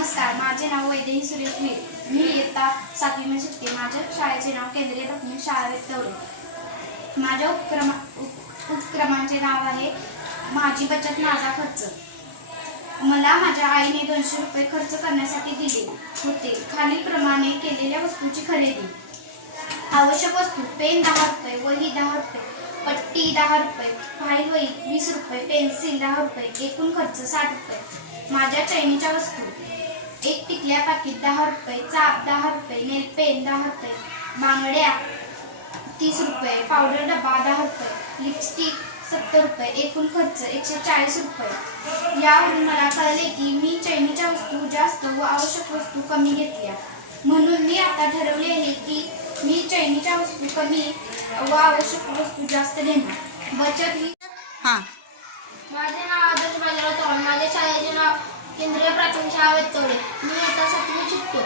नमस्कार माझे नाव वैदेही सुरेश मीर मी इयत्ता सातवीमध्ये शिकते. माझ्या शाळेचे नाव केंद्रीय प्राथमिक शाळा व्यक्तवरून माझ्या उपक्रमा उपक्रमाचे उपक्रमांचे नाव आहे माझी बचत माझा खर्च. मला माझ्या आईने दोनशे रुपये खर्च करण्यासाठी दिले होते. खालीलप्रमाणे केलेल्या वस्तूची खरेदी. आवश्यक वस्तू पेन दहा रुपये वही दहा रुपये पट्टी दहा रुपये फाईल वही वीस रुपये पेन्सिल दहा रुपये एकूण खर्च साठ रुपये. माझ्या चैनीच्या वस्तू एक टिकल्या पाकिट दहा रुपये चाप दहा रुपये नेल पेन दहा रुपये बांगड्या तीस रुपये पावडर डबा दहा रुपये लिपस्टिक सत्तर रुपये एकूण खर्च एकशे चाळीस रुपये. यावरून मला कळले की मी चैनीच्या वस्तू जास्त व आवश्यक वस्तू कमी घेतल्या. म्हणून मी आता ठरवले आहे की मी चैनीच्या वस्तू कमी व आवश्यक वस्तू जास्त घेणार. बचत ही हां. माझे नाव आदर्श बाजीराव चव्हाण माझ्या शाळेचे नाव केंद्रीय प्राथमिक शाळा वेतवडे मी आता सातवी शिकतो.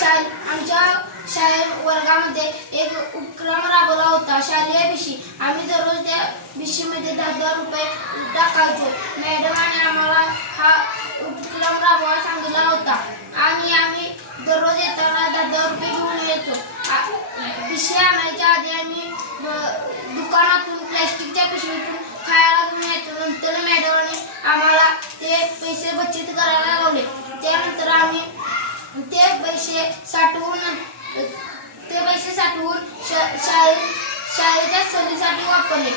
शाळे आमच्या शाळेत वर्गामध्ये एक उपक्रम राबवला होता शालेय भिशी आम्ही दररोज त्या भिशीमध्ये दहा दहा रुपये टाकायचो. मॅडम आणि आम्हाला हा उपक्रम राबवायला सांगितला होता. आणि आम्ही दररोज येताना दहा दहा रुपये घेऊन येतो. भिशी आणायच्या आधी आम्ही दुकानातून प्लॅस्टिकच्या पिशवीतून खायला घेऊन येतो नंतर मॅडमने आम्हाला ते पैसे बचत करायला लावले. त्यानंतर आम्ही ते पैसे साठवून ते पैसे साठवून शा- शाळे शाळेच्या सहलीसाठी वापरले.